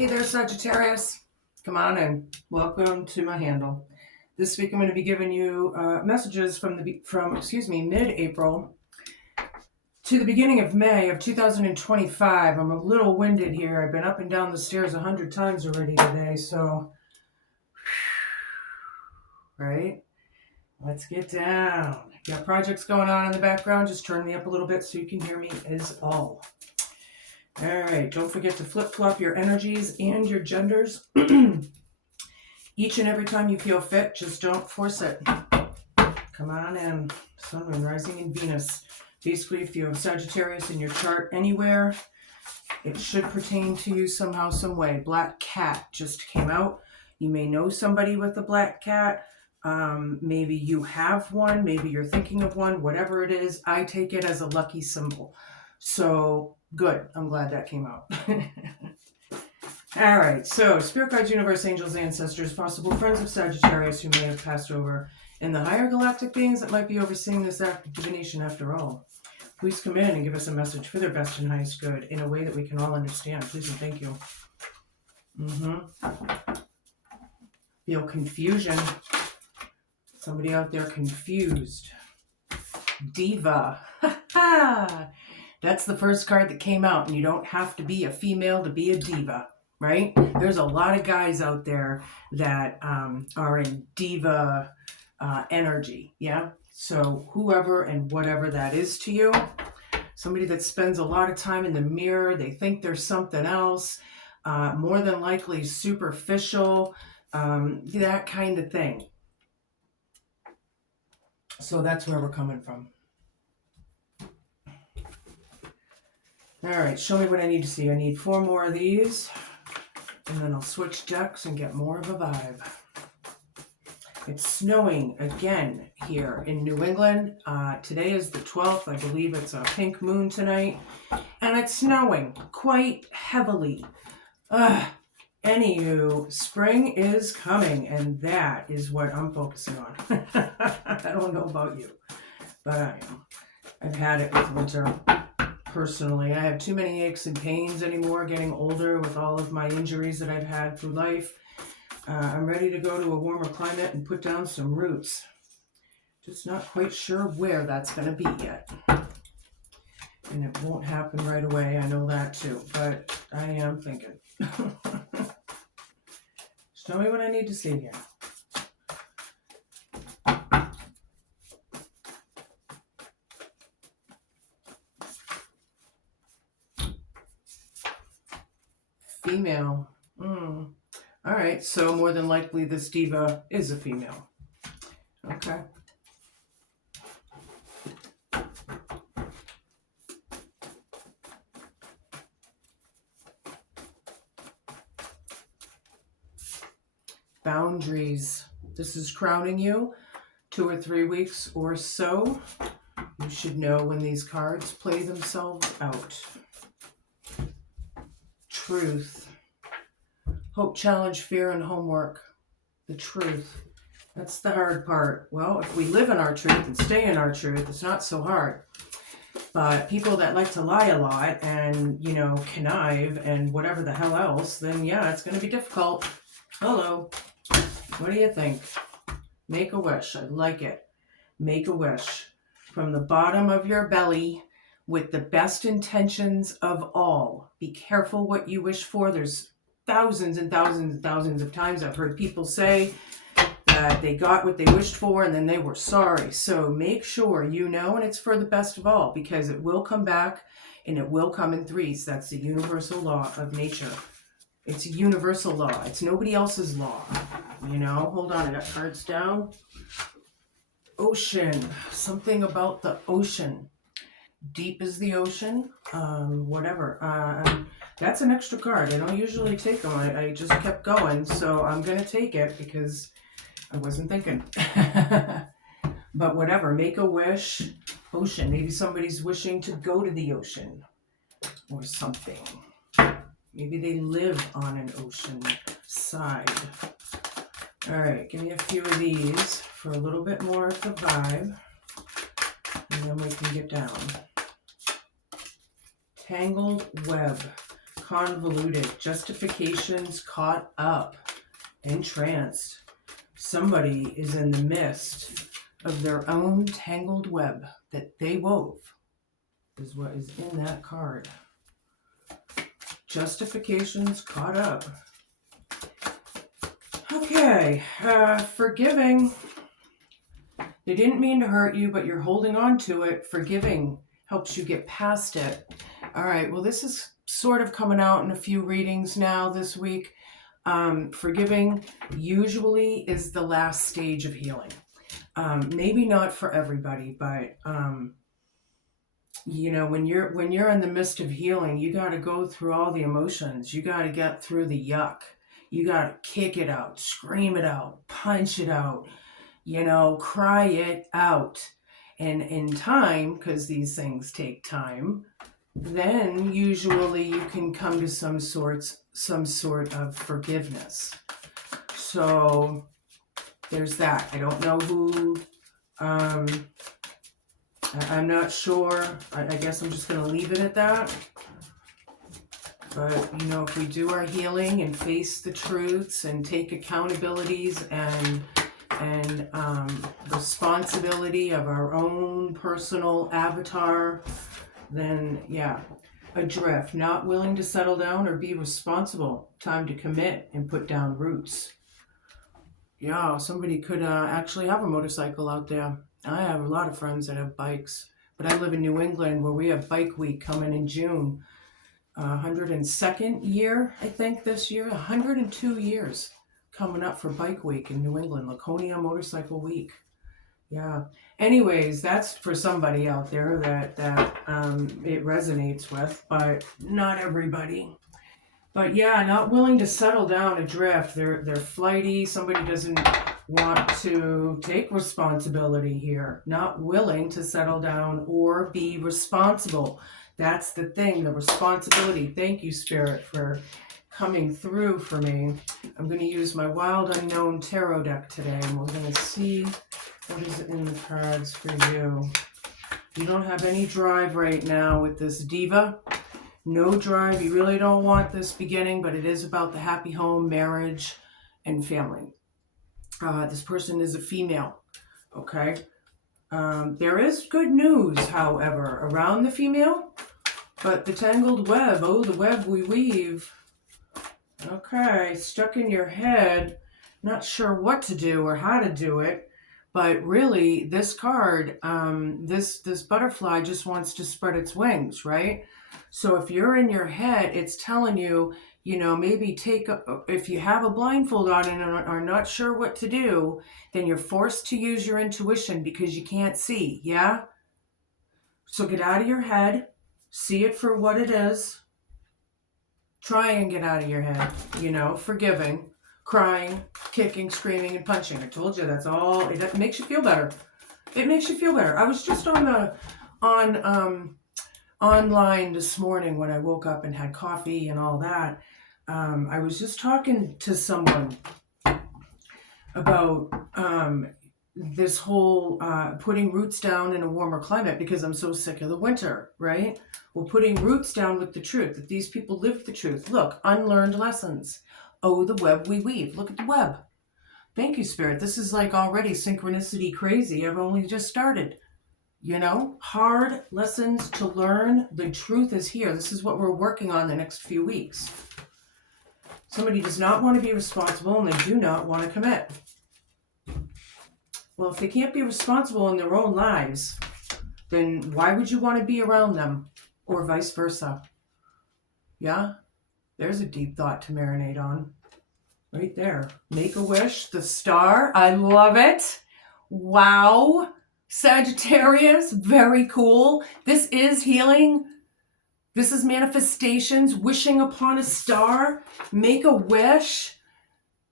Hey there, Sagittarius. Come on in. Welcome to my handle. This week I'm going to be giving you messages from mid-April to the beginning of May of 2025. I'm a little winded here. I've been up and down the stairs 100 times already today, so right. Let's get down. Got projects going on in the background. Just turn me up a little bit so you can hear me is all. All right, don't forget to flip-flop your energies and your genders. Each and every time you feel fit, just don't force it. Come on in. Sun, Moon, Rising, and Venus. Basically, if you have Sagittarius in your chart anywhere, it should pertain to you somehow, some way. Black cat just came out. You may know somebody with a black cat. Maybe you have one. Maybe you're thinking of one. Whatever it is, I take it as a lucky symbol. So good. I'm glad that came out. All right. So spirit guides, universe, angels, ancestors, possible friends of Sagittarius who may have passed over, and the higher galactic beings that might be overseeing this act of divination after all. Please come in and give us a message for their best and highest good in a way that we can all understand. Please and thank you. Feel confusion. Somebody out there confused. Diva. That's the first card that came out, and you don't have to be a female to be a diva, right? There's a lot of guys out there that are in diva energy, yeah? So whoever and whatever that is to you, somebody that spends a lot of time in the mirror, they think they're something else, more than likely superficial, that kind of thing. So that's where we're coming from. All right, show me what I need to see. I need 4 more of these, and then I'll switch decks and get more of a vibe. It's snowing again here in New England. Today is the 12th. I believe it's a pink moon tonight, and it's snowing quite heavily. Anywho, spring is coming, and that is what I'm focusing on. I don't know about you, but I am. I've had it with winter. Personally, I have too many aches and pains anymore, getting older with all of my injuries that I've had through life. I'm ready to go to a warmer climate and put down some roots. Just not quite sure where that's going to be yet. And it won't happen right away, I know that too, but I am thinking. Show me what I need to see here. Female. All right, so more than likely this diva is a female. Okay. Boundaries. This is crowning you 2 or 3 weeks or so. You should know when these cards play themselves out. Truth. Hope, challenge, fear, and homework. The truth. That's the hard part. Well, if we live in our truth and stay in our truth, it's not so hard. But people that like to lie a lot and, you know, connive and whatever the hell else, then yeah, it's going to be difficult. Hello. What do you think? Make a wish. I like it. Make a wish. From the bottom of your belly, with the best intentions of all. Be careful what you wish for. There's thousands and thousands and thousands of times I've heard people say that they got what they wished for and then they were sorry. So make sure you know, and it's for the best of all, because it will come back and it will come in threes. That's the universal law of nature. It's a universal law. It's nobody else's law. You know, hold on, I got cards down. Ocean. Something about the ocean. Deep as the ocean, whatever. That's an extra card. I don't usually take them. I just kept going, so I'm going to take it because I wasn't thinking. But whatever, make a wish. Ocean. Maybe somebody's wishing to go to the ocean or something. Maybe they live on an ocean side. All right, give me a few of these for a little bit more of the vibe, and then we can get down. Tangled web. convoluted. Justifications caught up. Entranced. Somebody is in the midst of their own tangled web that they wove, is what is in that card. Justifications caught up. Okay, forgiving. They didn't mean to hurt you, but you're holding on to it. Forgiving helps you get past it. All right, well, this is sort of coming out in a few readings now this week. Forgiving usually is the last stage of healing. Maybe not for everybody, but you know, when you're in the midst of healing, you got to go through all the emotions. You got to get through the yuck. You got to kick it out, scream it out, punch it out, you know, cry it out. And in time, because these things take time, then usually you can come to some sort of forgiveness. So there's that. I don't know who, I'm not sure. I guess I'm just going to leave it at that. But, you know, if we do our healing and face the truths and take accountabilities and responsibility of our own personal avatar, then, yeah, adrift, not willing to settle down or be responsible. Time to commit and put down roots. Yeah, somebody could actually have a motorcycle out there. I have a lot of friends that have bikes, but I live in New England where we have Bike Week coming in June. 102nd year, I think, this year. 102 years coming up for Bike Week in New England, Laconia Motorcycle Week. Yeah. Anyways, that's for somebody out there that it resonates with, but not everybody. But yeah, not willing to settle down adrift. They're flighty. Somebody doesn't want to take responsibility here. Not willing to settle down or be responsible. That's the thing, the responsibility. Thank you, Spirit, for coming through for me. I'm going to use my Wild Unknown Tarot deck today, and we're going to see what is in the cards for you. You don't have any drive right now with this Diva. No drive. You really don't want this beginning, but it is about the happy home, marriage, and family. This person is a female, okay? There is good news, however, around the female, but the tangled web, oh, the web we weave. Okay, stuck in your head, not sure what to do or how to do it, but really this card, this butterfly just wants to spread its wings, right? So if you're in your head, it's telling you, you know, maybe if you have a blindfold on and are not sure what to do, then you're forced to use your intuition because you can't see, yeah? So get out of your head, see it for what it is. Try and get out of your head, you know, forgiving, crying, kicking, screaming, and punching. I told you that's all, it makes you feel better. It makes you feel better. I was just online this morning when I woke up and had coffee and all that. I was just talking to someone about this whole putting roots down in a warmer climate because I'm so sick of the winter, right? Well, putting roots down with the truth, that these people live the truth. Look, unlearned lessons. Oh, the web we weave. Look at the web. Thank you, Spirit. This is like already synchronicity crazy. I've only just started. You know, hard lessons to learn. The truth is here. This is what we're working on the next few weeks. Somebody does not want to be responsible and they do not want to commit. Well, if they can't be responsible in their own lives, then why would you want to be around them? Or vice versa. Yeah? There's a deep thought to marinate on. Right there. Make a wish. The star. I love it. Wow. Sagittarius. Very cool. This is healing. This is manifestations. Wishing upon a star. Make a wish.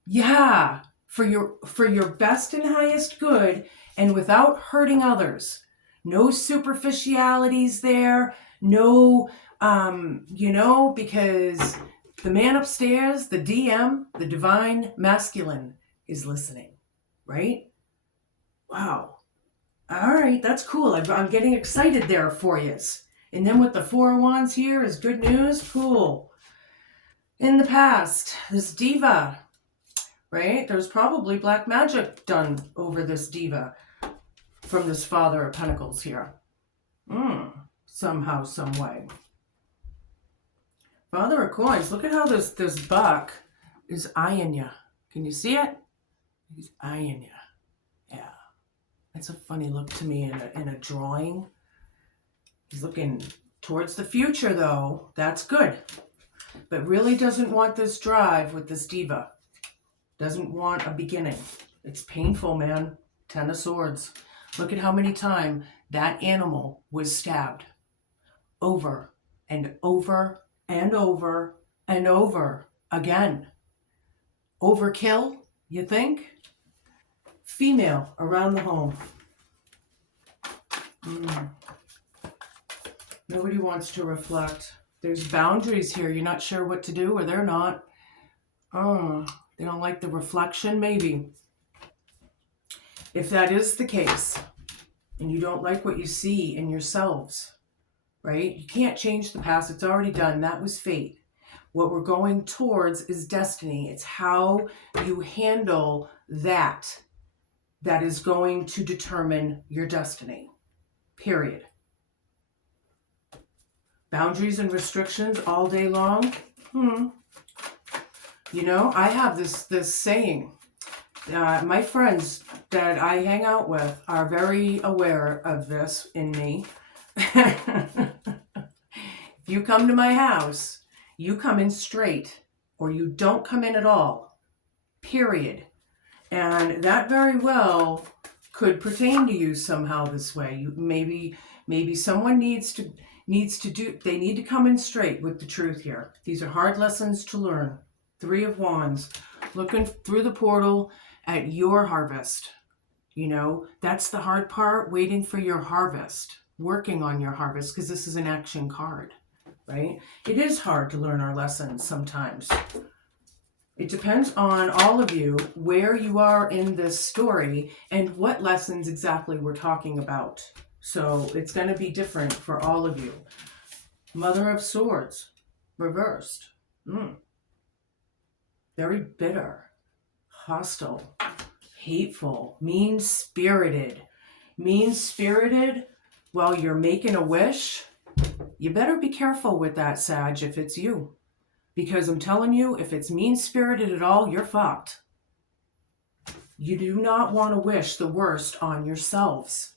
Yeah. For your best and highest good and without hurting others. No superficialities there. No, you know, because the man upstairs, the DM, the divine masculine is listening, right? Wow. All right, that's cool. I'm getting excited there for you. And then with the Four of Wands here is good news. Cool. In the past, this diva, right? There's probably black magic done over this diva from this Father of Pentacles here. Somehow, some way. Father of Coins, look at how this buck is eyeing you. Can you see it? He's eyeing you. Yeah. It's a funny look to me in a drawing. He's looking towards the future, though. That's good. But really doesn't want this drive with this diva. Doesn't want a beginning. It's painful, man. 10 of Swords. Look at how many times that animal was stabbed. Over and over and over and over again. Overkill, you think? Female around the home. Nobody wants to reflect. There's boundaries here. You're not sure what to do, or they're not. They don't like the reflection, maybe. If that is the case, and you don't like what you see in yourselves, right? You can't change the past. It's already done. That was fate. What we're going towards is destiny. It's how you handle that is going to determine your destiny. Period. Boundaries and restrictions all day long. You know, I have this saying. My friends that I hang out with are very aware of this in me. If you come to my house, you come in straight, or you don't come in at all. Period. And that very well could pertain to you somehow this way. Maybe someone needs to they need to come in straight with the truth here. These are hard lessons to learn. 3 of Wands, looking through the portal at your harvest. You know, that's the hard part, waiting for your harvest, working on your harvest, because this is an action card, right? It is hard to learn our lessons sometimes. It depends on all of you, where you are in this story and what lessons exactly we're talking about. So it's going to be different for all of you. Mother of Swords, reversed. Very bitter, hostile, hateful, mean-spirited. Mean-spirited while you're making a wish. You better be careful with that, Sag, if it's you. Because I'm telling you, if it's mean-spirited at all, you're fucked. You do not want to wish the worst on yourselves.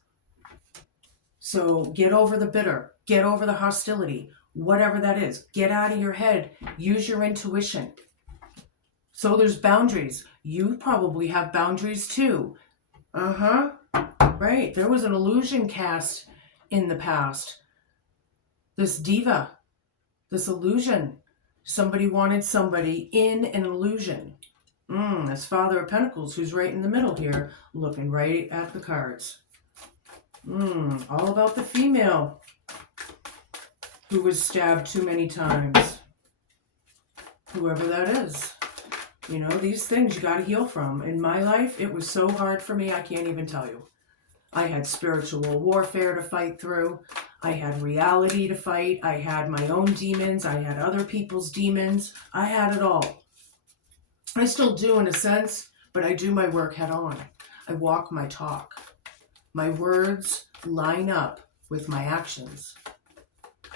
So get over the bitter. Get over the hostility. Whatever that is. Get out of your head. Use your intuition. So there's boundaries. You probably have boundaries too. Right. There was an illusion cast in the past. This diva. This illusion. Somebody wanted somebody in an illusion. That's Father of Pentacles, who's right in the middle here, looking right at the cards. All about the female who was stabbed too many times. Whoever that is. You know, these things you got to heal from. In my life, it was so hard for me, I can't even tell you. I had spiritual warfare to fight through. I had reality to fight. I had my own demons. I had other people's demons. I had it all. I still do in a sense, but I do my work head on. I walk my talk. My words line up with my actions.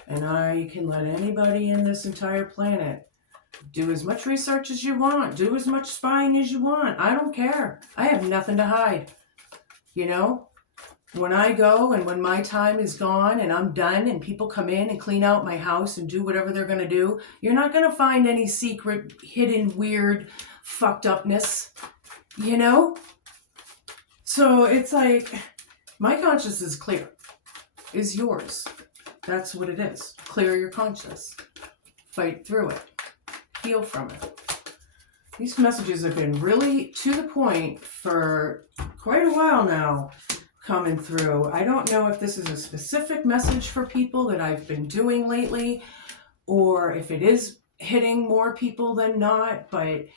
And I can let anybody in this entire planet do as much research as you want. Do as much spying as you want. I don't care. I have nothing to hide. You know? When I go and when my time is gone and I'm done and people come in and clean out my house and do whatever they're going to do, you're not going to find any secret, hidden, weird, fucked upness, you know? So it's like, my conscience is clear. Is yours. That's what it is. Clear your conscience. Fight through it. Heal from it. These messages have been really to the point for quite a while now. Coming through. I don't know if this is a specific message for people that I've been doing lately, or if it is hitting more people than not, but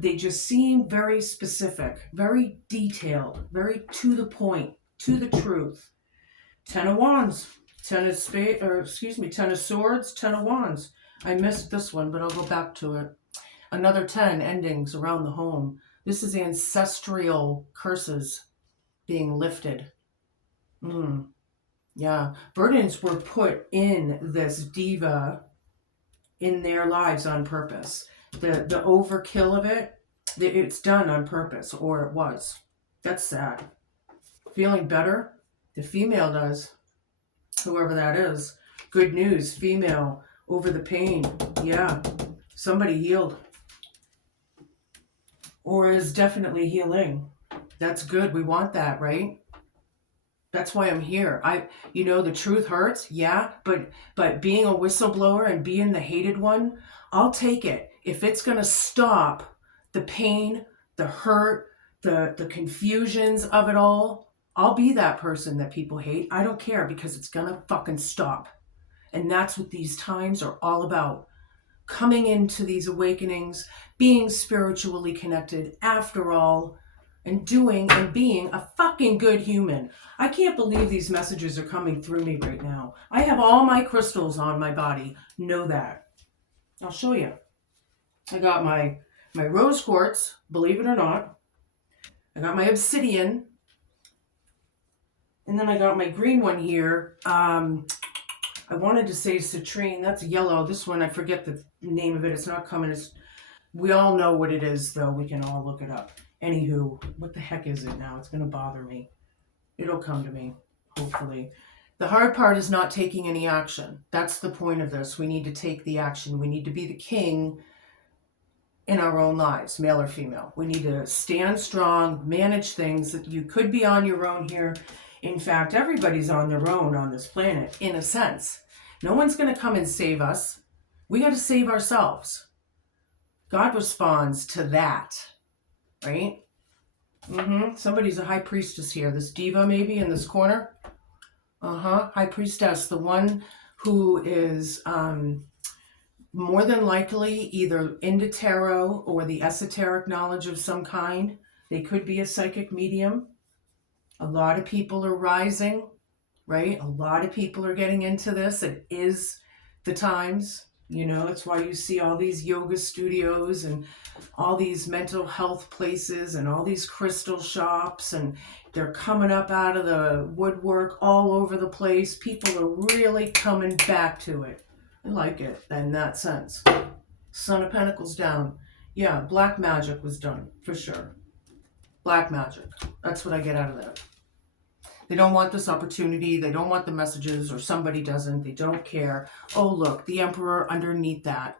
they just seem very specific, very detailed, very to the point, to the truth. 10 of Wands, 10 of Swords, 10 of Wands. I missed this one, but I'll go back to it. Another 10 endings around the home. This is ancestral curses being lifted. Yeah. Burdens were put in this diva in their lives on purpose. The overkill of it, it's done on purpose, or it was. That's sad. Feeling better? The female does. Whoever that is. Good news, female, over the pain. Yeah. Somebody healed. Or is definitely healing. That's good. We want that, right? That's why I'm here. The truth hurts, yeah, but being a whistleblower and being the hated one, I'll take it. If it's gonna stop the pain, the hurt, the confusions of it all, I'll be that person that people hate. I don't care, because it's gonna fucking stop. And that's what these times are all about. Coming into these awakenings, being spiritually connected after all, and doing and being a fucking good human. I can't believe these messages are coming through me right now. I have all my crystals on my body. Know that. I'll show you. I got my rose quartz, believe it or not. I got my obsidian. And then I got my green one here. I wanted to say citrine. That's yellow. This one, I forget the name of it. It's not coming. We all know what it is, though. We can all look it up. Anywho, what the heck is it now? It's going to bother me. It'll come to me, hopefully. The hard part is not taking any action. That's the point of this. We need to take the action. We need to be the king in our own lives, male or female. We need to stand strong, manage things. That you could be on your own here. In fact, everybody's on their own on this planet, in a sense. No one's going to come and save us. We got to save ourselves. God responds to that, right? Somebody's a high priestess here. This diva maybe in this corner. High priestess, the one who is more than likely either into tarot or the esoteric knowledge of some kind. They could be a psychic medium. A lot of people are rising, right? A lot of people are getting into this. It is the times. That's why you see all these yoga studios and all these mental health places and all these crystal shops, and they're coming up out of the woodwork all over the place. People are really coming back to it. I like it in that sense. Son of Pentacles down. Yeah, black magic was done, for sure. Black magic. That's what I get out of that. They don't want this opportunity. They don't want the messages, or somebody doesn't. They don't care. Oh, look, the Emperor underneath that.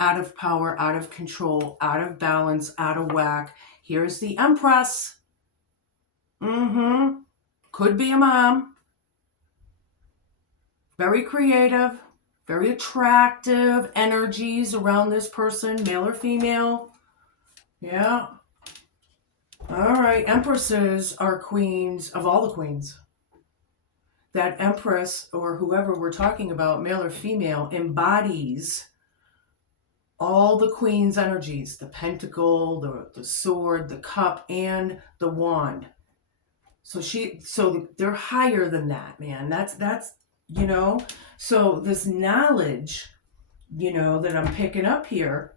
Out of power, out of control, out of balance, out of whack. Here's the Empress. Could be a mom. Very creative. Very attractive energies around this person, male or female. Yeah. All right, empresses are queens of all the queens. That empress, or whoever we're talking about, male or female, embodies all the queen's energies. The pentacle, the sword, the cup, and the wand. So they're higher than that, man. That's So this knowledge, that I'm picking up here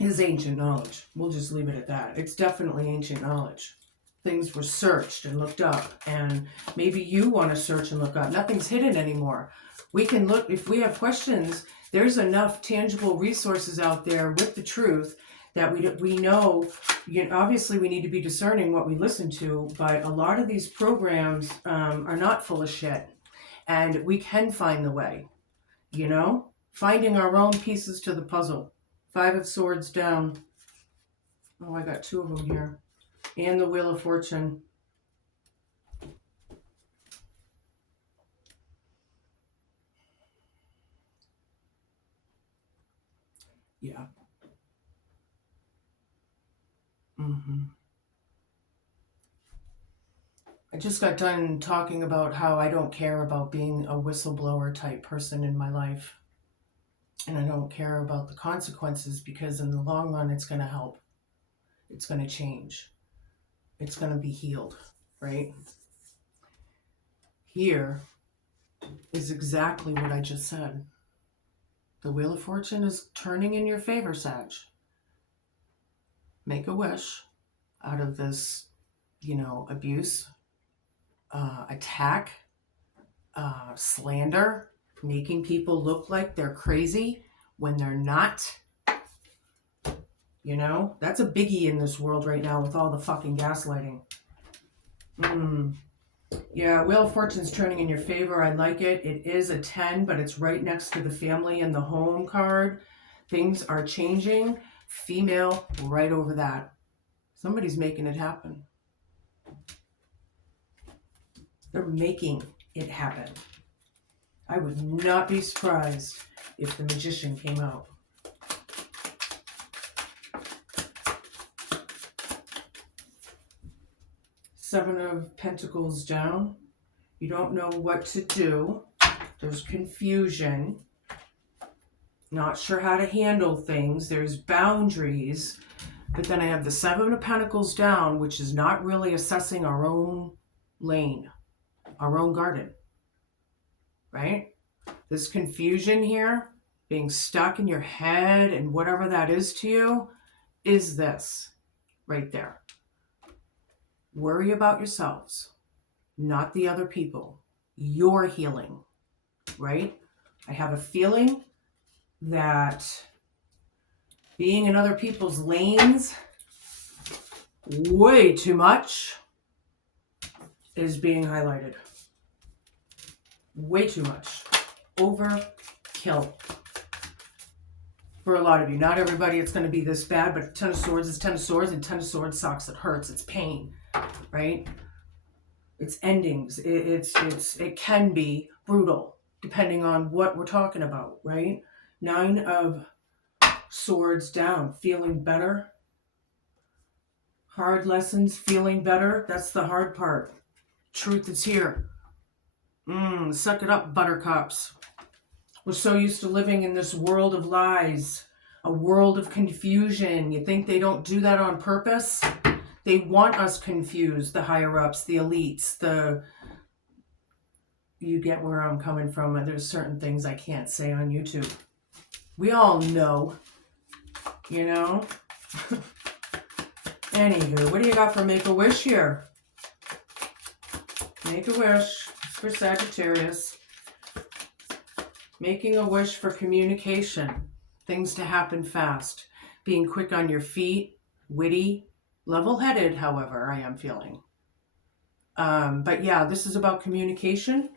is ancient knowledge. We'll just leave it at that. It's definitely ancient knowledge. Things were searched and looked up, and maybe you want to search and look up. Nothing's hidden anymore. We can look, if we have questions, there's enough tangible resources out there with the truth that we know, obviously we need to be discerning what we listen to, but a lot of these programs are not full of shit, and we can find the way, finding our own pieces to the puzzle. 5 of Swords down. Oh, I got 2 of them here. And the Wheel of Fortune. Yeah. I just got done talking about how I don't care about being a whistleblower type person in my life. And I don't care about the consequences, because in the long run, it's going to help. It's going to change. It's going to be healed, right? Here is exactly what I just said. The Wheel of Fortune is turning in your favor, Sag. Make a wish out of this, abuse, attack, slander, making people look like they're crazy when they're not. That's a biggie in this world right now with all the fucking gaslighting. Yeah, Wheel of Fortune's turning in your favor. I like it. It is a 10, but it's right next to the family and the home card. Things are changing. Female right over that. Somebody's making it happen. They're making it happen. I would not be surprised if the Magician came out. Seven of Pentacles down. You don't know what to do. There's confusion. Not sure how to handle things. There's boundaries. But then I have the Seven of Pentacles down, which is not really assessing our own lane, our own garden. Right? This confusion here, being stuck in your head and whatever that is to you, is this right there. Worry about yourselves, not the other people. Your healing, right? I have a feeling that being in other people's lanes way too much is being highlighted. Way too much. Overkill. For a lot of you. Not everybody it's going to be this bad, but Ten of Swords is Ten of Swords, and Ten of Swords sucks. It hurts. It's pain. Right? It's endings. It can be brutal depending on what we're talking about, right? Nine of Swords down, feeling better. Hard lessons, feeling better. That's the hard part. Truth is here. Suck it up, buttercups. We're so used to living in this world of lies, a world of confusion. You think they don't do that on purpose? They want us confused, the higher-ups, the elites, you get where I'm coming from. There's certain things I can't say on YouTube. We all know, Anywho, what do you got for Make-A-Wish here? Make-A-Wish for Sagittarius. Making a wish for communication. Things to happen fast. Being quick on your feet. Witty. Level-headed, however, I am feeling. But yeah, this is about communication.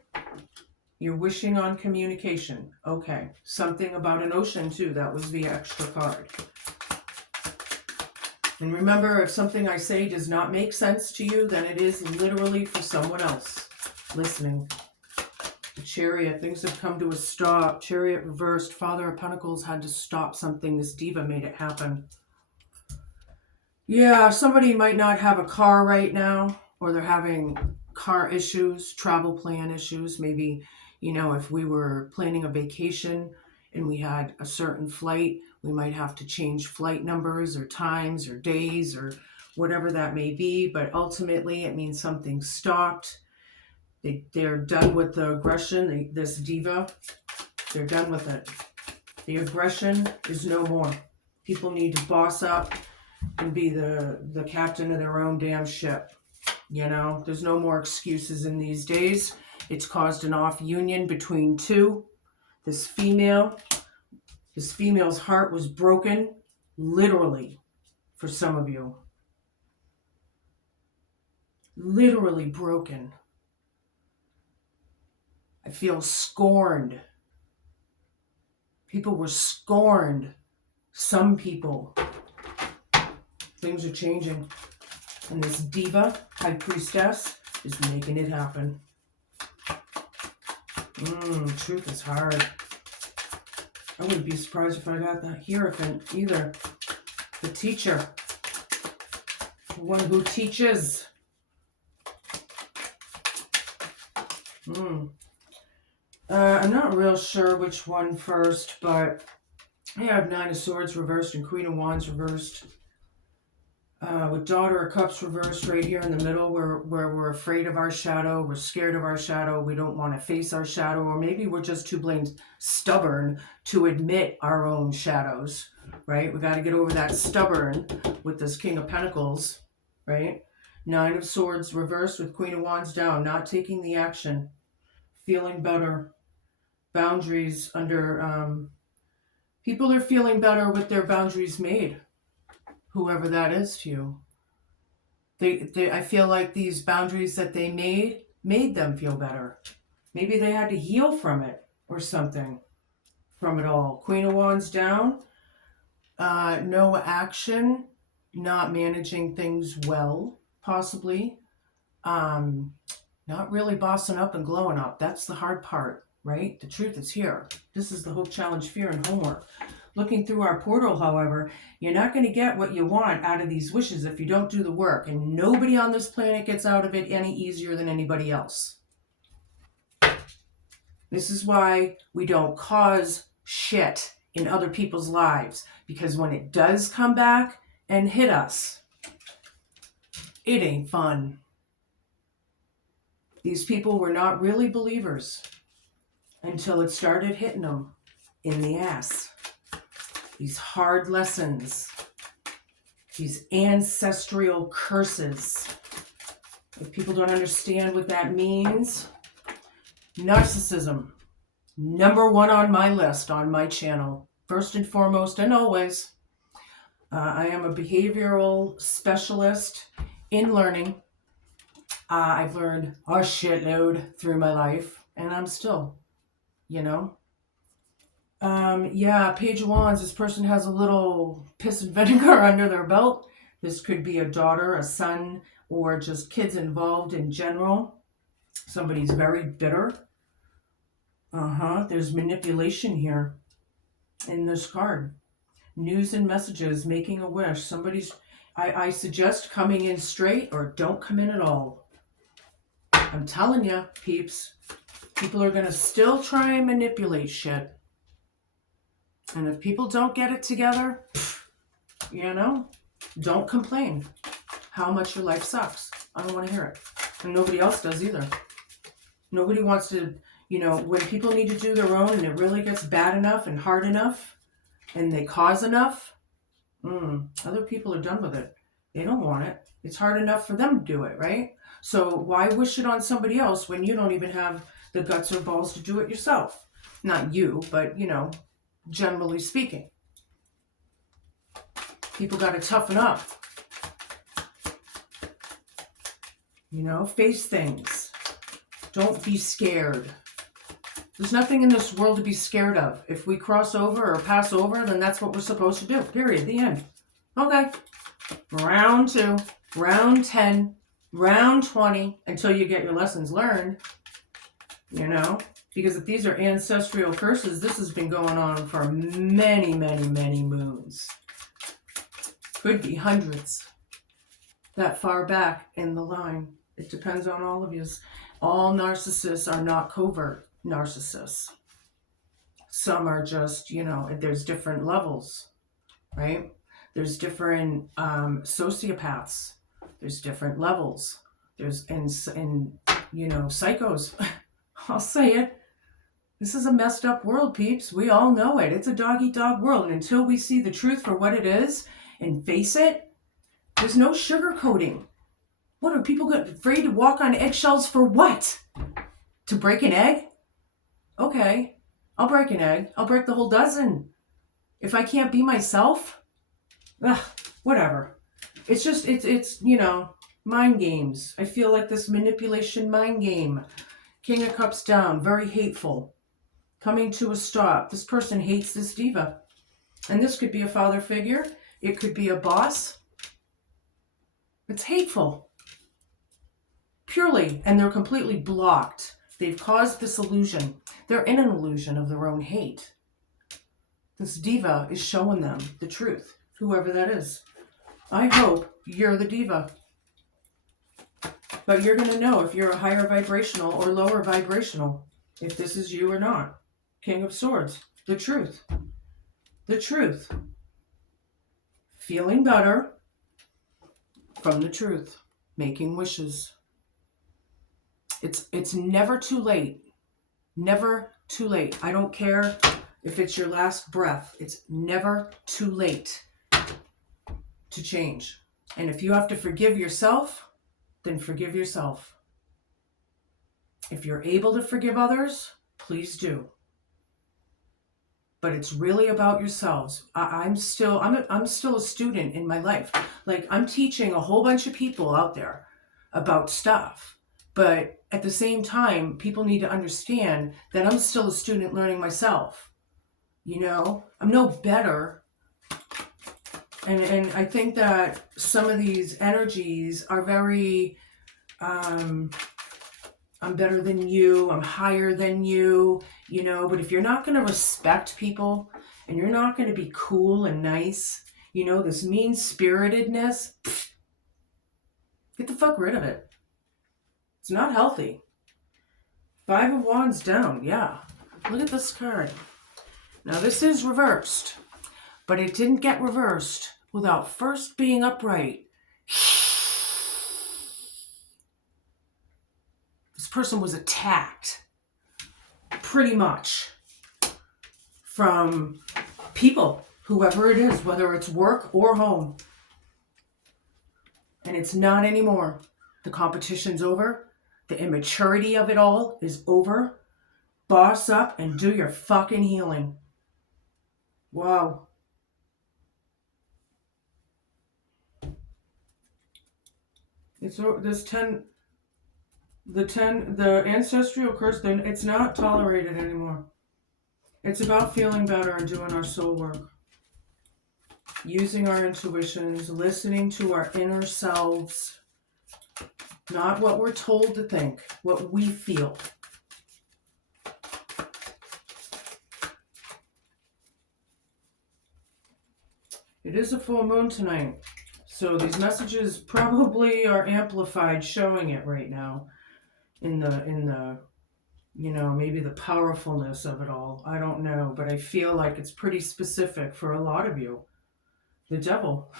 You're wishing on communication. Okay. Something about an ocean, too. That was the extra card. And remember, if something I say does not make sense to you, then it is literally for someone else listening. The Chariot. Things have come to a stop. Chariot reversed. Father of Pentacles had to stop something. This Diva made it happen. Yeah, somebody might not have a car right now, or they're having car issues, travel plan issues. Maybe, if we were planning a vacation and we had a certain flight, we might have to change flight numbers or times or days or whatever that may be. But ultimately, it means something stopped. They're done with the aggression. This Diva, they're done with it. The aggression is no more. People need to boss up and be the captain of their own damn ship. There's no more excuses in these days. It's caused an off union between two. This female's heart was broken, literally, for some of you. Literally broken. I feel scorned. People were scorned. Some people. Things are changing. And this Diva, High Priestess, is making it happen. Truth is hard. I wouldn't be surprised if I got the Hierophant either. The teacher. The one who teaches. I'm not real sure which one first, but I have Nine of Swords reversed and Queen of Wands reversed. With Daughter of Cups reversed right here in the middle, where we're afraid of our shadow, we're scared of our shadow, we don't want to face our shadow, or maybe we're just too blamed stubborn to admit our own shadows, right? We got to get over that stubborn with this King of Pentacles, right? Nine of Swords reversed with Queen of Wands down, not taking the action, feeling better, boundaries under, people are feeling better with their boundaries made, whoever that is to you. I feel like these boundaries that they made them feel better. Maybe they had to heal from it or something from it all. Queen of Wands down, no action, not managing things well, possibly. Not really bossing up and glowing up. That's the hard part, right? The truth is here. This is the hope, challenge, fear, and homework. Looking through our portal, however, you're not going to get what you want out of these wishes if you don't do the work. And nobody on this planet gets out of it any easier than anybody else. This is why we don't cause shit in other people's lives. Because when it does come back and hit us, it ain't fun. These people were not really believers until it started hitting them in the ass. These hard lessons, these ancestral curses. If people don't understand what that means, narcissism, number one on my list, on my channel, first and foremost and always. I am a behavioral specialist in learning. I've learned a shitload through my life, and I'm still, you know. Yeah, Page of Wands, this person has a little piss and vinegar under their belt. This could be a daughter, a son, or just kids involved in general. Somebody's very bitter. There's manipulation here in this card. News and messages, making a wish. Somebody's, I suggest coming in straight or don't come in at all. I'm telling you, peeps, people are going to still try and manipulate shit. And if people don't get it together, you know, don't complain how much your life sucks. I don't want to hear it. And nobody else does either. Nobody wants to, you know, when people need to do their own and it really gets bad enough and hard enough and they cause enough, other people are done with it. They don't want it. It's hard enough for them to do it, right? So why wish it on somebody else when you don't even have the guts or balls to do it yourself? Not you, but, you know, generally speaking. People got to toughen up. You know, face things. Don't be scared. There's nothing in this world to be scared of. If we cross over or pass over, then that's what we're supposed to do. Period. The end. Okay. Round 2, round 10, round 20, until you get your lessons learned. You know? Because if these are ancestral curses, this has been going on for many, many, many moons. Could be hundreds. That far back in the line. It depends on all of you. All narcissists are not covert narcissists. Some are just, you know, there's different levels, right? There's different sociopaths. There's different levels. There's, and you know, psychos. I'll say it. This is a messed up world, peeps. We all know it. It's a dog-eat-dog world. And until we see the truth for what it is and face it, there's no sugarcoating. What are people afraid to walk on eggshells for what? To break an egg? Okay, I'll break an egg. I'll break the whole dozen. If I can't be myself, whatever. It's just, it's you know, mind games. I feel like this manipulation mind game. King of Cups down, very hateful. Coming to a stop. This person hates this diva. And this could be a father figure. It could be a boss. It's hateful. Purely. And they're completely blocked. They've caused this illusion. They're in an illusion of their own hate. This diva is showing them the truth. Whoever that is. I hope you're the diva. But you're going to know if you're a higher vibrational or lower vibrational. If this is you or not. King of Swords. The truth. The truth. Feeling better. from the truth, making wishes. It's never too late. Never too late. I don't care if it's your last breath. It's never too late to change. And if you have to forgive yourself, then forgive yourself. If you're able to forgive others, please do. But it's really about yourselves. I'm still a student in my life. Like, I'm teaching a whole bunch of people out there about stuff. But at the same time, people need to understand that I'm still a student learning myself. You know, I'm no better. And I think that some of these energies are very, I'm better than you, I'm higher than you, you know, but if you're not going to respect people and you're not going to be cool and nice, you know, this mean-spiritedness, get the fuck rid of it. It's not healthy. 5 of Wands down, yeah. Look at this card. Now this is reversed, but it didn't get reversed without first being upright. This person was attacked, pretty much, from people, whoever it is, whether it's work or home. And it's not anymore. The competition's over. The immaturity of it all is over. Boss up and do your fucking healing. Wow. It's this 10, the ancestral curse, then it's not tolerated anymore. It's about feeling better and doing our soul work. Using our intuitions, listening to our inner selves. Not what we're told to think, what we feel. It is a full moon tonight, so these messages probably are amplified, showing it right now in the you know, maybe the powerfulness of it all. I don't know, but I feel like it's pretty specific for a lot of you. The devil.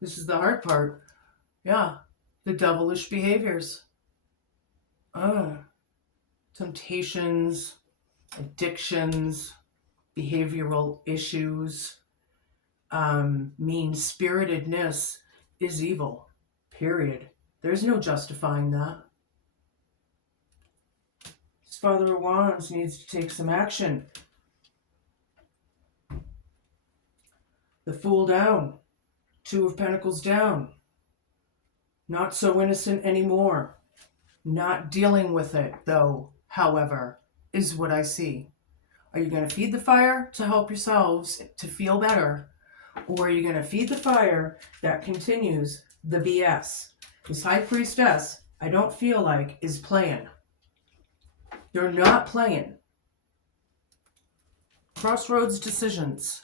This is the hard part. Yeah. The devilish behaviors. Temptations, addictions, behavioral issues. Mean-spiritedness is evil. Period. There's no justifying that. This Father of Wands needs to take some action. The Fool down. 2 of Pentacles down. Not so innocent anymore. Not dealing with it, though, however, is what I see. Are you going to feed the fire to help yourselves to feel better? Or are you going to feed the fire that continues the BS? This High Priestess, I don't feel like, is playing. They're not playing. Crossroads decisions.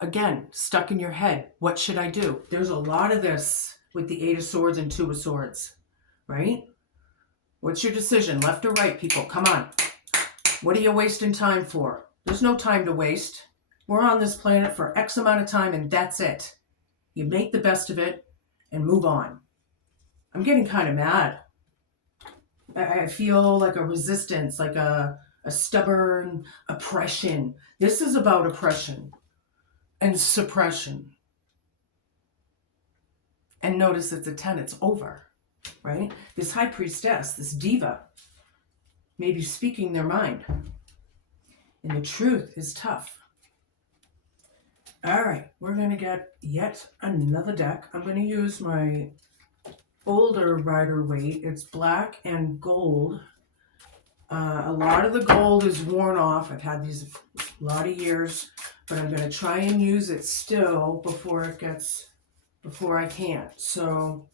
Again, stuck in your head. What should I do? There's a lot of this with the 8 of Swords and 2 of Swords, right? What's your decision? Left or right, people? Come on. What are you wasting time for? There's no time to waste. We're on this planet for X amount of time and that's it. You make the best of it and move on. I'm getting kind of mad. I feel like a resistance, like a stubborn oppression. This is about oppression and suppression. And notice it's a 10, it's over, right? This High Priestess, this diva, may be speaking their mind. And the truth is tough. All right, we're going to get yet another deck. I'm going to use my older Rider-Waite. It's black and gold. A lot of the gold is worn off. I've had these a lot of years, but I'm going to try and use it still before I can't. So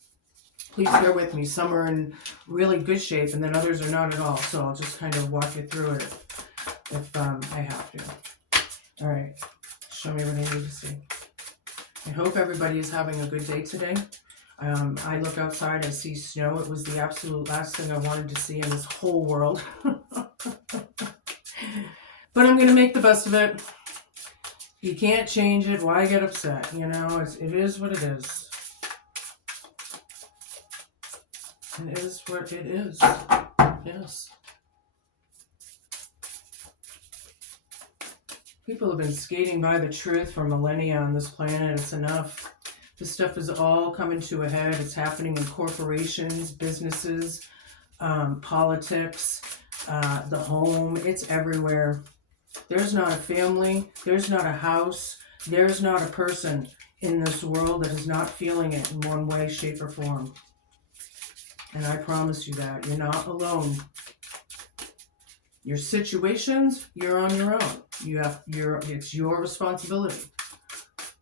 please bear with me. Some are in really good shape and then others are not at all. So I'll just kind of walk you through it if I have to. All right. Show me what I need to see. I hope everybody is having a good day today. I look outside, I see snow. It was the absolute last thing I wanted to see in this whole world. But I'm going to make the best of it. You can't change it. Why get upset? You know, it is what it is. It is what it is. Yes. People have been skating by the truth for millennia on this planet. It's enough. This stuff is all coming to a head. It's happening in corporations, businesses, politics, the home. It's everywhere. There's not a family. There's not a house. There's not a person in this world that is not feeling it in one way, shape, or form. And I promise you that. You're not alone. Your situations, you're on your own. It's your responsibility.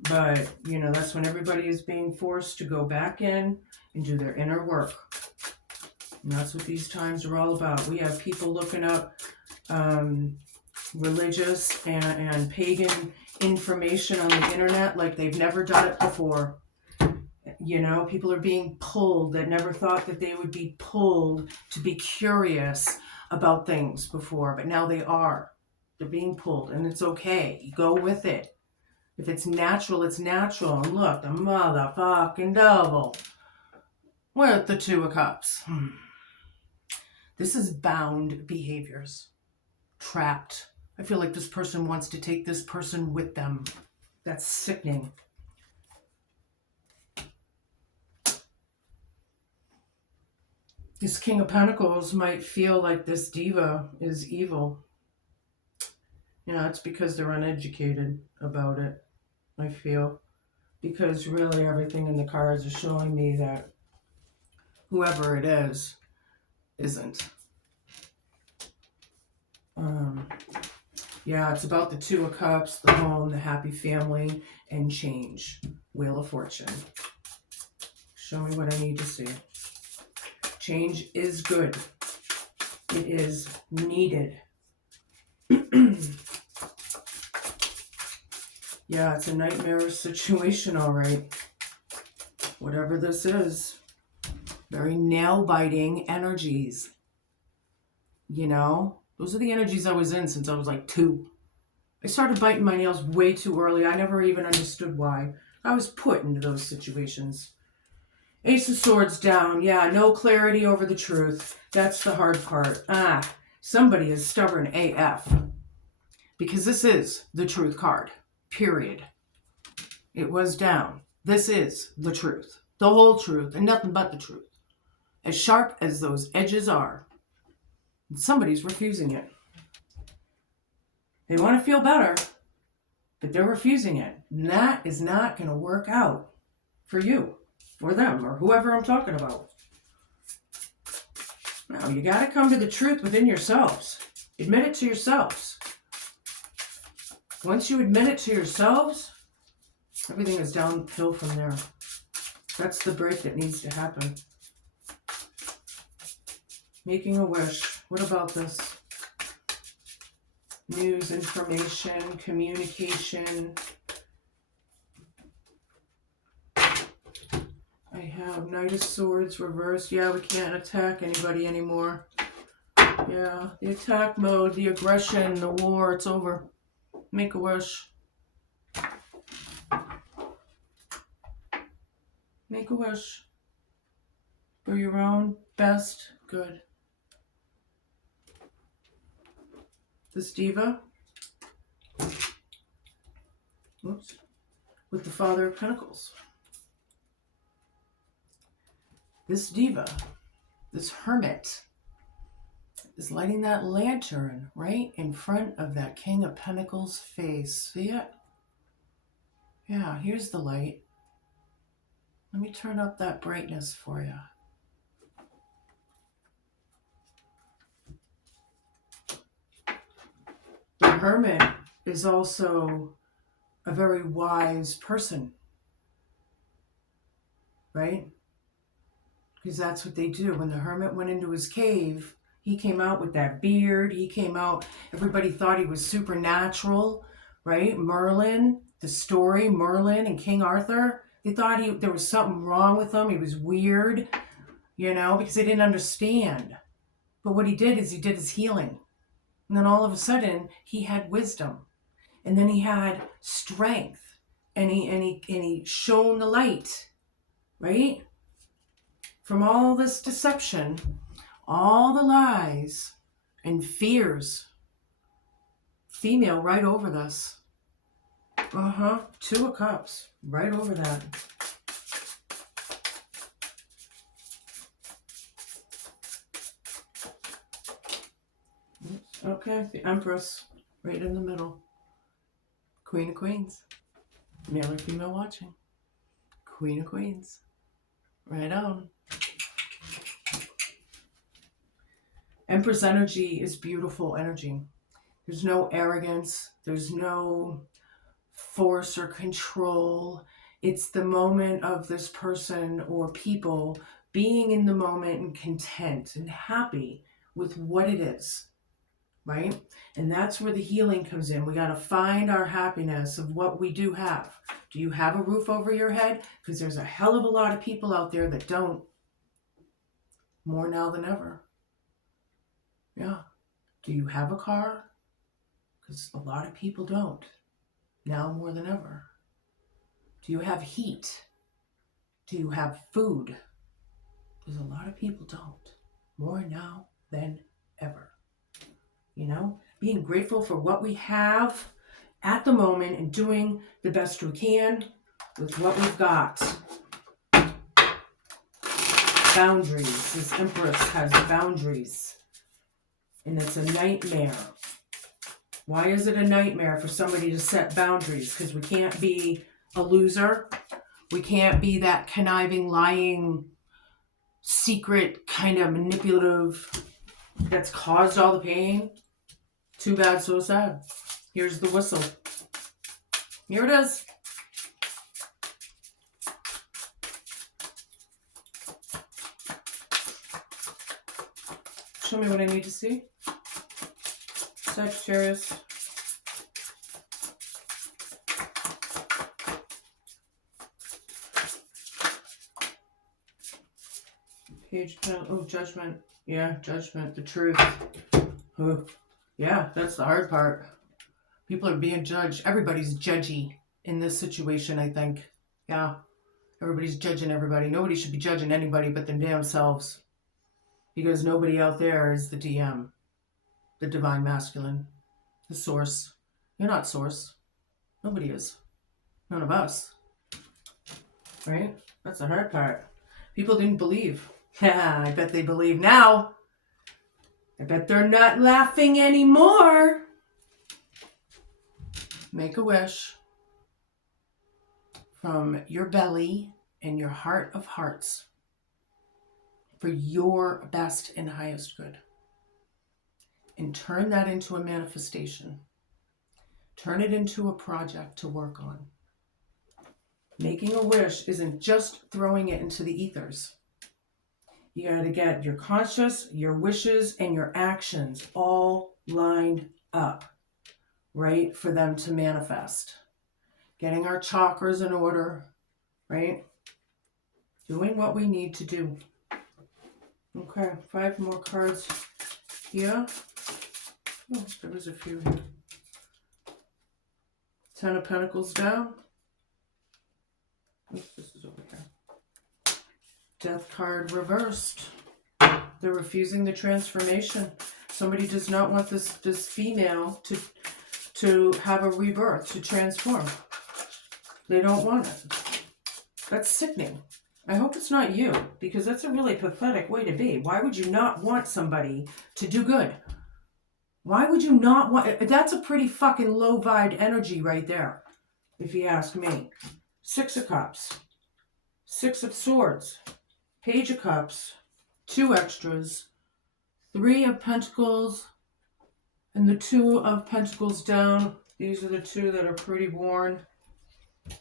But, you know, that's when everybody is being forced to go back in and do their inner work. And that's what these times are all about. We have people looking up religious and pagan information on the internet like they've never done it before. You know, people are being pulled that never thought that they would be pulled to be curious about things before, but now they are. They're being pulled, and it's okay. You go with it. If it's natural, it's natural. And look, the motherfucking devil with the Two of Cups. This is bound behaviors. Trapped. I feel like this person wants to take this person with them. That's sickening. This King of Pentacles might feel like this diva is evil. You know, it's because they're uneducated about it, I feel. Because really everything in the cards is showing me that whoever it is, isn't. Yeah, it's about the Two of Cups, the home, the happy family, and change. Wheel of Fortune. Show me what I need to see. Change is good. It is needed. Yeah, it's a nightmarish situation, all right. Whatever this is. Very nail-biting energies. You know? Those are the energies I was in since I was like 2. I started biting my nails way too early. I never even understood why. I was put into those situations. Ace of Swords down. Yeah, no clarity over the truth. That's the hard part. Somebody is stubborn AF. Because this is the truth card. Period. It was down. This is the truth. The whole truth and nothing but the truth. As sharp as those edges are. And somebody's refusing it. They want to feel better, but they're refusing it. And that is not going to work out for you. Or them, or whoever I'm talking about. Now, you got to come to the truth within yourselves. Admit it to yourselves. Once you admit it to yourselves, everything is downhill from there. That's the break that needs to happen. Making a wish. What about this? News, information, communication. I have Knight of Swords reversed. Yeah, we can't attack anybody anymore. Yeah, the attack mode, the aggression, the war, it's over. Make a wish. Make a wish. For your own best good. This diva. Oops. With the Father of Pentacles. This diva, this hermit, is lighting that lantern right in front of that King of Pentacles face. See it? Yeah, here's the light. Let me turn up that brightness for you. The hermit is also a very wise person, right? Because that's what they do. When the hermit went into his cave, he came out with that beard. He came out, everybody thought he was supernatural, right? Merlin, the story, Merlin and King Arthur, they thought there was something wrong with him. He was weird, you know, because they didn't understand. But what he did is he did his healing. And then all of a sudden, he had wisdom. And then he had strength. And he shone the light, right? from all this deception, all the lies and fears. Female right over this. Two of Cups right over that. Okay, the Empress right in the middle. Queen of Queens. Male or female watching. Queen of Queens. Right on. Empress energy is beautiful energy. There's no arrogance. There's no force or control. It's the moment of this person or people being in the moment and content and happy with what it is. Right? And that's where the healing comes in. We got to find our happiness of what we do have. Do you have a roof over your head? Because there's a hell of a lot of people out there that don't. More now than ever. Yeah. Do you have a car? Because a lot of people don't. Now more than ever. Do you have heat? Do you have food? Because a lot of people don't. More now than ever. You know, being grateful for what we have at the moment and doing the best we can with what we've got. Boundaries. This Empress has boundaries. And it's a nightmare. Why is it a nightmare for somebody to set boundaries? Because we can't be a loser. We can't be that conniving, lying, secret, kind of manipulative that's caused all the pain. Too bad, so sad. Here's the whistle. Here it is. Show me what I need to see. Sagittarius. Page 10. Oh, judgment. Yeah, judgment. The truth. Oh. Yeah, that's the hard part. People are being judged. Everybody's judgy in this situation, I think. Yeah. Everybody's judging everybody. Nobody should be judging anybody but their damn selves. Because nobody out there is the DM. The divine masculine. The source. You're not source. Nobody is. None of us. Right? That's the hard part. People didn't believe. Yeah, I bet they believe now. I bet they're not laughing anymore. Make a wish from your belly and your heart of hearts for your best and highest good. And turn that into a manifestation. Turn it into a project to work on. Making a wish isn't just throwing it into the ethers. You got to get your conscious, your wishes, and your actions all lined up, right, for them to manifest. Getting our chakras in order, right? Doing what we need to do. Okay, 5 more cards here. Oh, there was a few here. 10 of Pentacles down. Oops, this is over here. Death card reversed. They're refusing the transformation. Somebody does not want this female to have a rebirth, to transform. They don't want it. That's sickening. I hope it's not you, because that's a really pathetic way to be. Why would you not want somebody to do good? Why would you not want... That's a pretty fucking low vibe energy right there, if you ask me. 6 of Cups. 6 of Swords. Page of Cups, 2 extras, 3 of Pentacles, and the 2 of Pentacles down. These are the 2 that are pretty worn.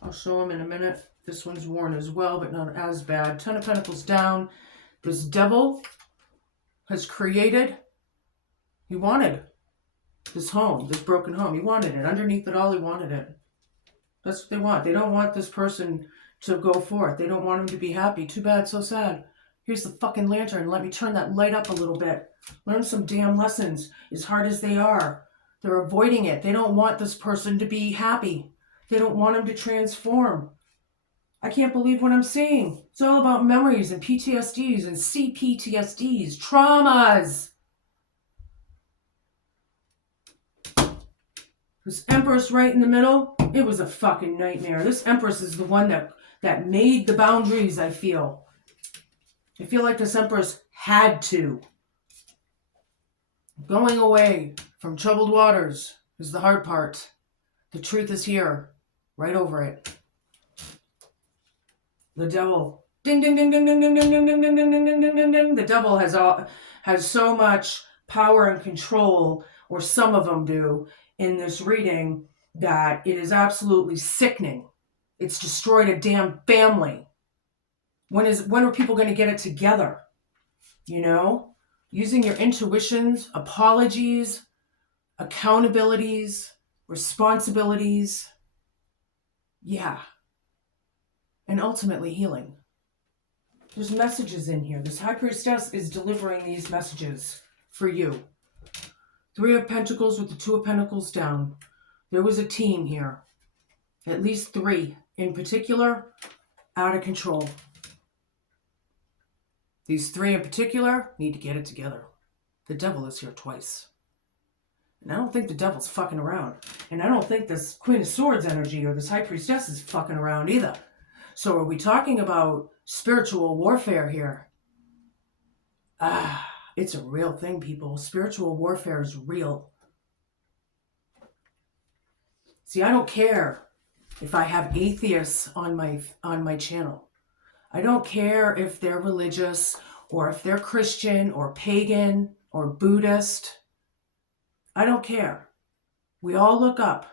I'll show them in a minute. This one's worn as well, but not as bad. 10 of Pentacles down. This devil has created, he wanted this home, this broken home. He wanted it. Underneath it all, he wanted it. That's what they want. They don't want this person to go forth. They don't want him to be happy. Too bad, so sad. Here's the fucking lantern. Let me turn that light up a little bit. Learn some damn lessons, as hard as they are. They're avoiding it. They don't want this person to be happy. They don't want him to transform. I can't believe what I'm seeing. It's all about memories and PTSDs and CPTSDs, traumas. This Empress right in the middle, it was a fucking nightmare. This Empress is the one that made the boundaries, I feel. I feel like this Empress had to. Going away from troubled waters is the hard part. The truth is here, right over it. The devil. Ding, ding, ding, ding, ding, ding, ding, ding, ding, ding, ding, ding, ding, ding, ding. The devil has so much power and control, or some of them do, in this reading, that it is absolutely sickening. It's destroyed a damn family. When are people going to get it together? You know? Using your intuitions, apologies, accountabilities, responsibilities. Yeah. And ultimately healing. There's messages in here. This High Priestess is delivering these messages for you. 3 of Pentacles with the 2 of Pentacles down. There was a team here. At least 3 in particular, out of control. These 3 in particular need to get it together. The devil is here twice. And I don't think the devil's fucking around. And I don't think this Queen of Swords energy or this High Priestess is fucking around either. So are we talking about spiritual warfare here? It's a real thing, people. Spiritual warfare is real. See, I don't care if I have atheists on my channel. I don't care if they're religious or if they're Christian or pagan or Buddhist. I don't care. We all look up.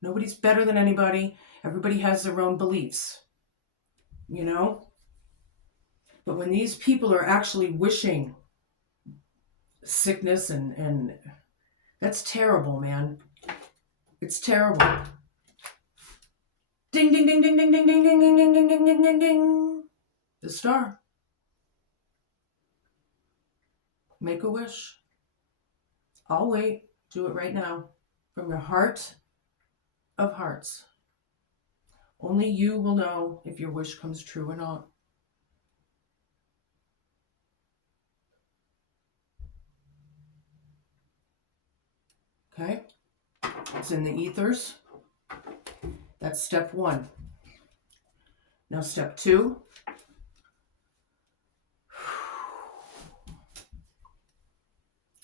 Nobody's better than anybody. Everybody has their own beliefs. You know? But when these people are actually wishing sickness and that's terrible, man. It's terrible. Ding, ding, ding, ding, ding, ding, ding, ding, ding, ding, ding, ding, ding, ding, ding. The star. Make a wish. I'll wait. Do it right now. From your heart of hearts. Only you will know if your wish comes true or not. Okay? It's in the ethers. That's step 1. Now step 2.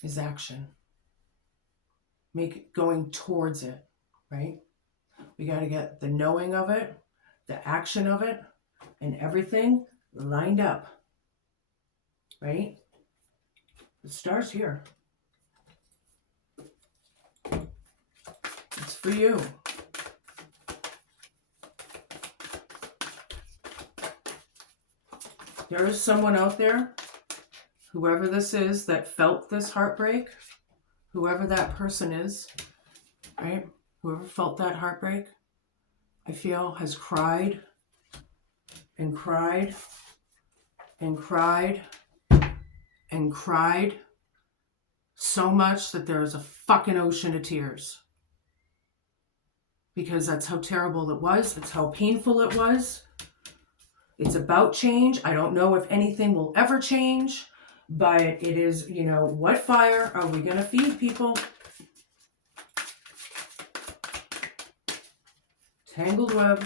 Is action. Going towards it, right? We got to get the knowing of it, the action of it, and everything lined up, right? The star's here. It's for you. There is someone out there, whoever this is, that felt this heartbreak, whoever that person is, right? Whoever felt that heartbreak, I feel has cried and cried and cried and cried so much that there is a fucking ocean of tears. Because that's how terrible it was. It's how painful it was. It's about change. I don't know if anything will ever change, but it is, you know, what fire are we going to feed people? Tangled web.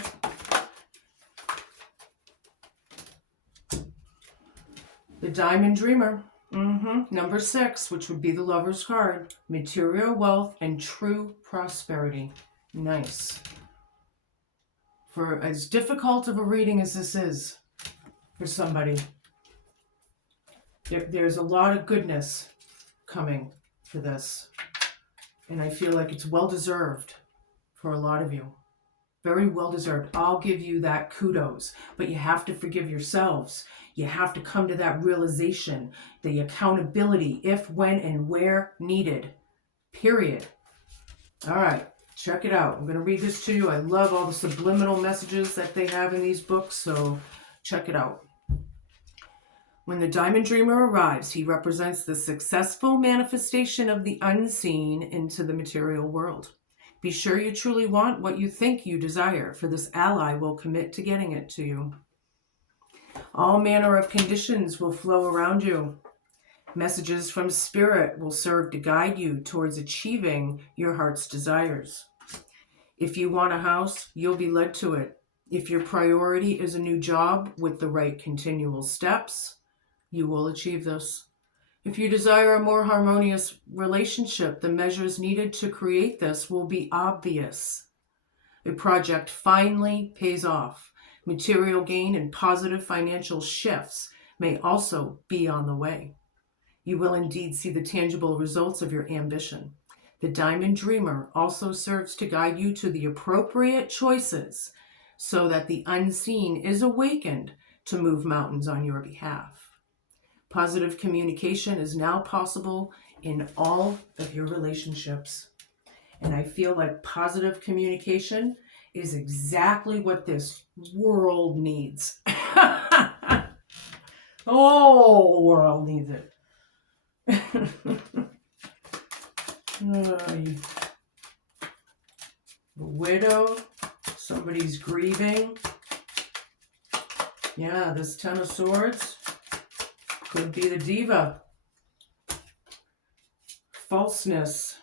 The Diamond Dreamer. Number 6, which would be the Lover's card. Material wealth and true prosperity. Nice. For as difficult of a reading as this is for somebody, there's a lot of goodness coming for this. And I feel like it's well-deserved for a lot of you. Very well-deserved. I'll give you that kudos. But you have to forgive yourselves. You have to come to that realization, the accountability, if, when, and where needed. Period. All right. Check it out. I'm going to read this to you. I love all the subliminal messages that they have in these books, so check it out. When the Diamond Dreamer arrives, he represents the successful manifestation of the unseen into the material world. Be sure you truly want what you think you desire, for this ally will commit to getting it to you. All manner of conditions will flow around you. Messages from Spirit will serve to guide you towards achieving your heart's desires. If you want a house, you'll be led to it. If your priority is a new job with the right continual steps, you will achieve this. If you desire a more harmonious relationship, the measures needed to create this will be obvious. A project finally pays off. Material gain and positive financial shifts may also be on the way. You will indeed see the tangible results of your ambition. The Diamond Dreamer also serves to guide you to the appropriate choices so that the unseen is awakened to move mountains on your behalf. Positive communication is now possible in all of your relationships. And I feel like positive communication is exactly what this world needs. Oh, world needs it. The widow, somebody's grieving. Yeah, this Ten of Swords could be the diva. Falseness.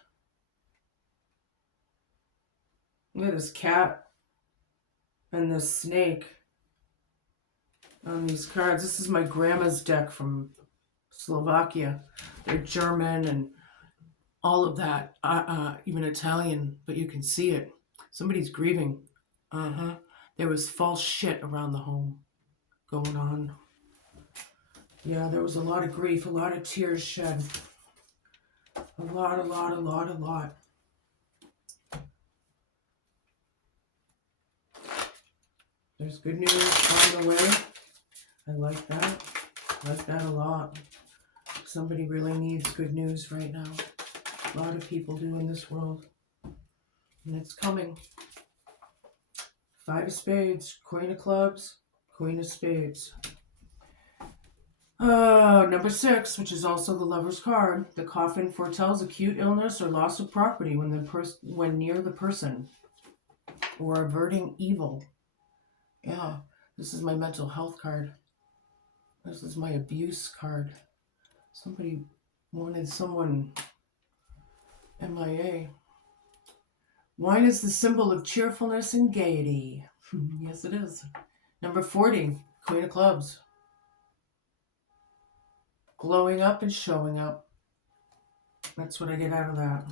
Look at this cat and this snake on these cards. This is my grandma's deck from Slovakia. They're German and all of that, even Italian, but you can see it. Somebody's grieving. There was false shit around the home going on. Yeah, there was a lot of grief, a lot of tears shed. A lot. There's good news on the way. I like that. I like that a lot. Somebody really needs good news right now. A lot of people do in this world. And it's coming. Five of Spades, Queen of Clubs, Queen of Spades. Number 6, which is also the Lover's card. The coffin foretells acute illness or loss of property when near the person, or averting evil. Yeah, this is my mental health card. This is my abuse card. Somebody wanted someone MIA. Wine is the symbol of cheerfulness and gaiety. Yes, it is. Number 40, Queen of Clubs. Glowing up and showing up. That's what I get out of that.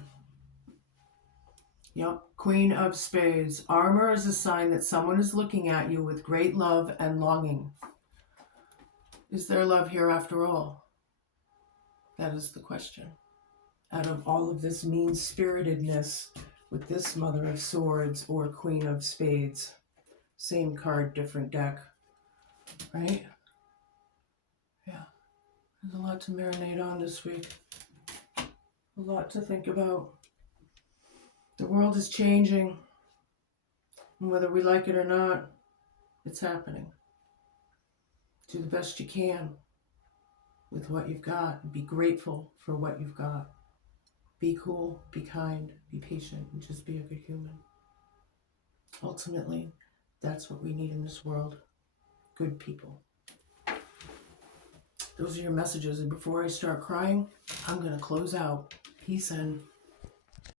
Yep, Queen of Spades. Armor is a sign that someone is looking at you with great love and longing. Is there love here after all? That is the question. Out of all of this mean-spiritedness with this Mother of Swords or Queen of Spades. Same card, different deck. Right? Yeah. There's a lot to marinate on this week. A lot to think about. The world is changing. And whether we like it or not, it's happening. Do the best you can with what you've got. Be grateful for what you've got. Be cool, be kind, be patient, and just be a good human. Ultimately, that's what we need in this world. Good people. Those are your messages. And before I start crying, I'm going to close out. Peace in.